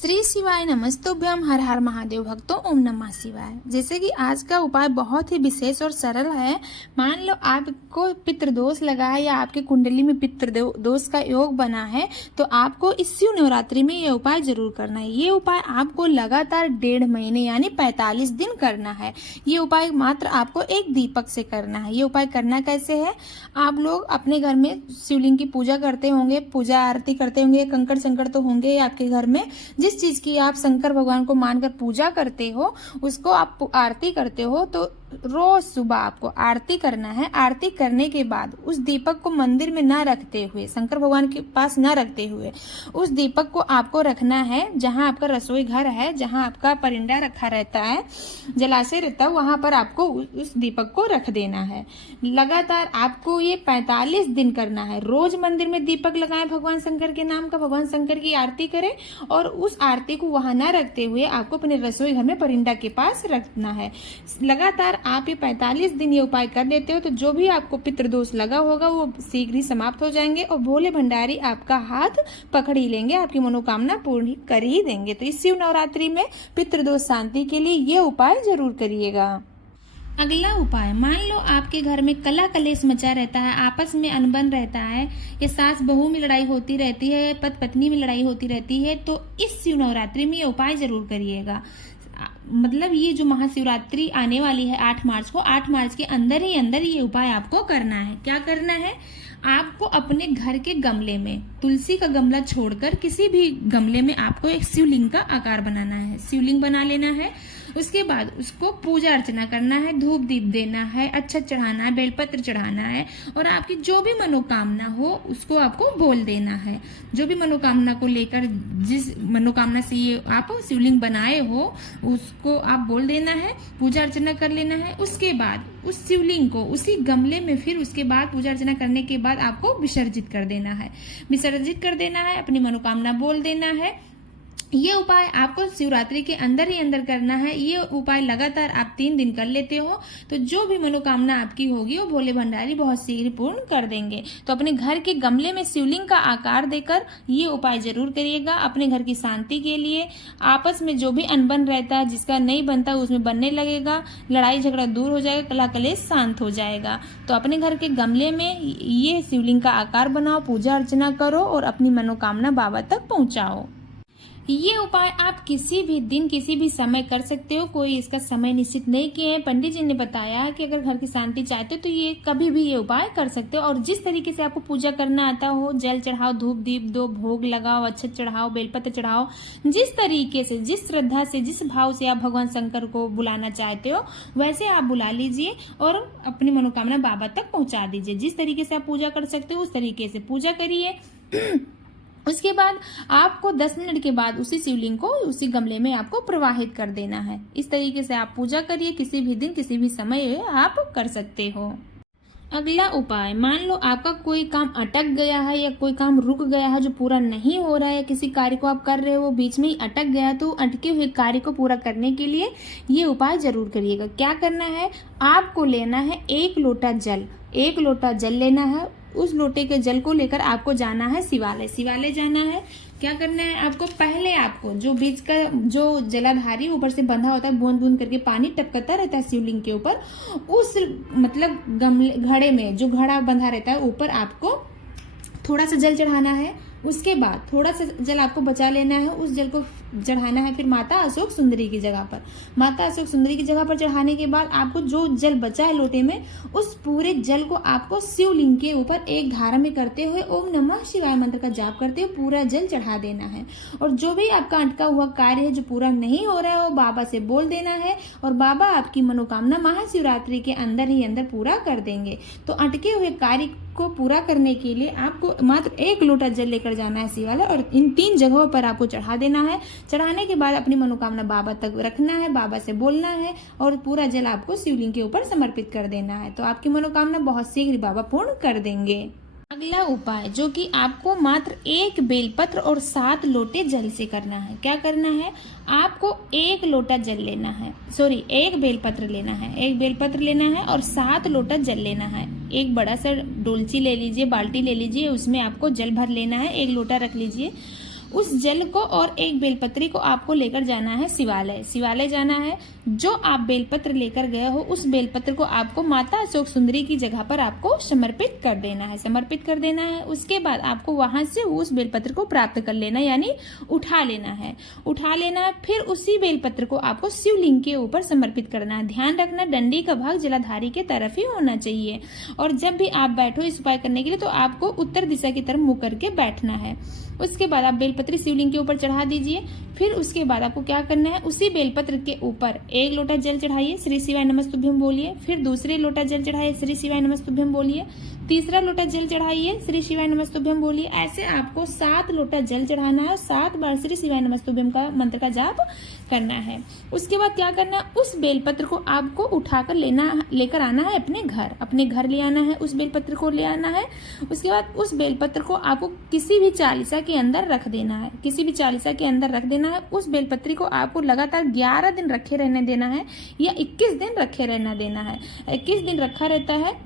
श्री शिवाय नमस्तुभ्यम। हर हर महादेव भक्तों, ओम नमः शिवाय। जैसे कि आज का उपाय बहुत ही विशेष और सरल है। मान लो आपको पितृदोष लगा है या आपके कुंडली में पितृदोष का योग बना है, तो आपको इस शिव नवरात्रि में ये उपाय जरूर करना है। ये उपाय आपको लगातार 1.5 महीने यानी 45 दिन करना है। ये उपाय मात्र आपको एक दीपक से करना है। ये उपाय करना कैसे है? आप लोग अपने घर में शिवलिंग की पूजा करते होंगे, पूजा आरती करते होंगे, कंकड़ संकड़ तो होंगे आपके घर में। जिस चीज की आप शंकर भगवान को मानकर पूजा करते हो, उसको आप आरती करते हो, तो रोज सुबह आपको आरती करना है। आरती करने के बाद उस दीपक को मंदिर में ना रखते हुए, शंकर भगवान के पास ना रखते हुए, उस दीपक को आपको रखना है जहां आपका रसोई घर है, जहां आपका परिंदा रखा रहता है, जलाशय रहता है, वहां पर आपको उस दीपक को रख देना है। लगातार आपको ये 45 दिन करना है। रोज मंदिर में दीपक लगाएं भगवान शंकर के नाम का, भगवान शंकर की आरती करें और उस आरती को वहां ना रखते हुए आपको अपने रसोई घर में परिंदा के पास रखना है। लगातार आप ये 45 दिन ये उपाय कर लेते हो तो जो भी आपको पितृदोष लगा होगा वो शीघ्र ही समाप्त हो जाएंगे और भोले भंडारी आपका हाथ पकड़ ही लेंगे, आपकी मनोकामना पूर्ण कर ही देंगे। तो इस शिव नवरात्रि में पितृदोष शांति के लिए ये उपाय जरूर करिएगा। अगला उपाय, मान लो आपके घर में कला कलेश मचा रहता है, आपस में अनबन रहता है, या सास बहू में लड़ाई होती रहती है, पति पत्नी में लड़ाई होती रहती है, तो इस शिव नवरात्रि में ये उपाय जरूर करिएगा। मतलब ये जो महाशिवरात्रि आने वाली है 8 मार्च को, 8 मार्च के अंदर ही अंदर ये उपाय आपको करना है। क्या करना है? आपको अपने घर के गमले में तुलसी का गमला छोड़कर किसी भी गमले में आपको एक शिवलिंग का आकार बनाना है। शिवलिंग बना लेना है। उसके बाद उसको पूजा अर्चना करना है, धूप दीप देना है, अक्षत चढ़ाना है, बेलपत्र चढ़ाना है और आपकी जो भी मनोकामना हो उसको आपको बोल देना है। जो भी मनोकामना को लेकर, जिस मनोकामना से ये आप शिवलिंग बनाए हो उसको आप बोल देना है, पूजा अर्चना कर लेना है। उसके बाद उस शिवलिंग को उसी गमले में फिर उसके बाद पूजा अर्चना करने के बाद आपको विसर्जित कर देना है। विसर्जित कर देना है, अपनी मनोकामना बोल देना है। ये उपाय आपको शिवरात्रि के अंदर ही अंदर करना है। ये उपाय लगातार आप 3 दिन कर लेते हो तो जो भी मनोकामना आपकी होगी वो भोले भंडारी बहुत शीघ्र पूर्ण कर देंगे। तो अपने घर के गमले में शिवलिंग का आकार देकर ये उपाय जरूर करिएगा अपने घर की शांति के लिए। आपस में जो भी अनबन रहता है, जिसका नहीं बनता उसमें बनने लगेगा, लड़ाई झगड़ा दूर हो जाएगा, कला कलेश शांत हो जाएगा। तो अपने घर के गमले में ये शिवलिंग का आकार बनाओ, पूजा अर्चना करो और अपनी मनोकामना बाबा तक पहुंचाओ। ये उपाय आप किसी भी दिन किसी भी समय कर सकते हो, कोई इसका समय निश्चित नहीं किए हैं। पंडित जी ने बताया कि अगर घर की शांति चाहते हो तो ये कभी भी ये उपाय कर सकते हो। और जिस तरीके से आपको पूजा करना आता हो, जल चढ़ाओ, धूप दीप दो, भोग लगाओ, अक्षत चढ़ाओ, बेलपत्र चढ़ाओ, जिस तरीके से, जिस श्रद्धा से, जिस भाव से आप भगवान शंकर को बुलाना चाहते हो वैसे आप बुला लीजिए और अपनी मनोकामना बाबा तक पहुंचा दीजिए। जिस तरीके से आप पूजा कर सकते हो उस तरीके से पूजा करिए। उसके बाद आपको 10 मिनट के बाद उसी शिवलिंग को उसी गमले में आपको प्रवाहित कर देना है। इस तरीके से आप पूजा करिए, किसी भी दिन किसी भी समय आप कर सकते हो। अगला उपाय, मान लो आपका कोई काम अटक गया है या कोई काम रुक गया है जो पूरा नहीं हो रहा है, किसी कार्य को आप कर रहे हो वो बीच में ही अटक गया, तो अटके हुए कार्य को पूरा करने के लिए ये उपाय जरूर करिएगा। क्या करना है? आपको लेना है 1 लोटा जल। 1 लोटा जल लेना है। उस लोटे के जल को लेकर आपको जाना है शिवालय। शिवालय जाना है। क्या करना है आपको? पहले आपको जो बीच का जो जलाधारी ऊपर से बंधा होता है, बूंद बूंद करके पानी टपकता रहता है शिवलिंग के ऊपर, उस मतलब गमले घड़े में जो घड़ा बंधा रहता है ऊपर आपको थोड़ा सा जल चढ़ाना है। उसके बाद थोड़ा सा जल आपको बचा लेना है, उस जल को चढ़ाना है फिर माता अशोक सुंदरी की जगह पर। माता अशोक सुंदरी की जगह पर चढ़ाने के बाद आपको जो जल बचा है लोटे में, उस पूरे जल को आपको शिवलिंग के ऊपर एक धारा में करते हुए ओम नमः शिवाय मंत्र का जाप करते हुए पूरा जल चढ़ा देना है। और जो भी आपका अटका हुआ कार्य है जो पूरा नहीं हो रहा है वो बाबा से बोल देना है और बाबा आपकी मनोकामना महाशिवरात्रि के अंदर ही अंदर पूरा कर देंगे। तो अटके हुए कार्य को पूरा करने के लिए आपको मात्र 1 लोटा जल लेकर जाना है शिवालय और इन 3 जगहों पर आपको चढ़ा देना है। चढ़ाने के बाद अपनी मनोकामना बाबा तक रखना है, बाबा से बोलना है और पूरा जल आपको शिवलिंग के ऊपर समर्पित कर देना है। तो आपकी मनोकामना बहुत शीघ्र बाबा पूर्ण कर देंगे। अगला उपाय जो कि आपको मात्र 1 बेलपत्र और 7 लोटे जल से करना है। क्या करना है? आपको 1 लोटा जल लेना है, 1 बेलपत्र लेना है, 1 बेलपत्र लेना है और 7 लोटा जल लेना है। एक बड़ा सा डोलची ले लीजिए, बाल्टी ले लीजिए, उसमें आपको जल भर लेना है। 1 लोटा रख लीजिए। उस जल को और एक बेलपत्री को आपको लेकर जाना है शिवालय। शिवालय जाना है। जो आप बेलपत्र लेकर गए हो उस बेलपत्र को आपको माता अशोक सुंदरी की जगह पर आपको समर्पित कर देना है। समर्पित कर देना है। उसके बाद आपको वहां से उस बेलपत्र को प्राप्त कर लेना, यानी उठा लेना है। उठा लेना है। फिर उसी बेलपत्र को आपको शिवलिंग के ऊपर समर्पित करना है। ध्यान रखना, डंडी का भाग जलाधारी के तरफ ही होना चाहिए। और जब भी आप बैठो इस उपाय करने के लिए तो आपको उत्तर दिशा की तरफ मुंह करके बैठना है। उसके बाद आप बेलपत्री शिवलिंग के ऊपर चढ़ा दीजिए। फिर उसके बाद आपको क्या करना है, उसी बेलपत्र के ऊपर एक लोटा जल चढ़ाइए, श्री शिवाय नमस्तुभ्यम बोलिए। फिर दूसरे लोटा जल चढ़ाइए, श्री शिवाय नमस्तुभ्यम बोलिए। तीसरा लोटा जल चढ़ाइए, श्री शिवाय नमस्तुभ्यम बोलिए। ऐसे आपको 7 लोटा जल चढ़ाना है। 7 बार श्री शिवाय नमस्तुभ्यम का मंत्र का जाप करना है। उसके बाद क्या करना है, उस बेलपत्र को आपको उठाकर लेकर आना है अपने घर। अपने घर ले आना है, उस बेलपत्र को ले आना है। उसके बाद उस बेलपत्र को आपको किसी भी चालीसा के अंदर रख देना है। किसी भी चालीसा के अंदर रख देना है। उस बेलपत्री को आपको लगातार 11 दिन रखे रहने देना है या 21 दिन रखे रहना देना है। 21 दिन रखा रहता है।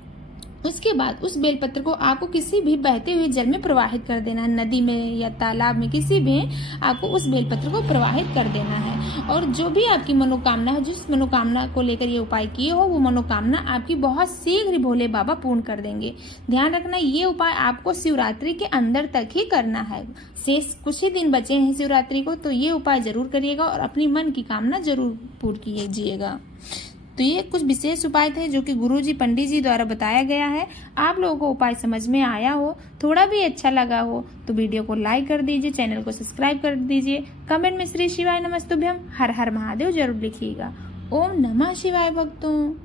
उसके बाद उस बेलपत्र को आपको किसी भी बहते हुए जल में प्रवाहित कर देना है। नदी में या तालाब में किसी भी आपको उस बेलपत्र को प्रवाहित कर देना है। और जो भी आपकी मनोकामना है, जिस मनोकामना को लेकर ये उपाय किए हो, वो मनोकामना आपकी बहुत शीघ्र भोले बाबा पूर्ण कर देंगे। ध्यान रखना, ये उपाय आपको शिवरात्रि के अंदर तक ही करना है। शेष कुछ ही दिन बचे हैं शिवरात्रि को, तो ये उपाय जरूर करिएगा और अपनी मन की कामना जरूर पूर्ण कीजिएगा। तो ये कुछ विशेष उपाय थे जो कि गुरुजी पंडित जी द्वारा बताया गया है। आप लोगों को उपाय समझ में आया हो, थोड़ा भी अच्छा लगा हो तो वीडियो को लाइक कर दीजिए, चैनल को सब्सक्राइब कर दीजिए। कमेंट में श्री शिवाय नमस्तुभ्यम हर हर महादेव जरूर लिखिएगा। ओम नमः शिवाय भक्तों।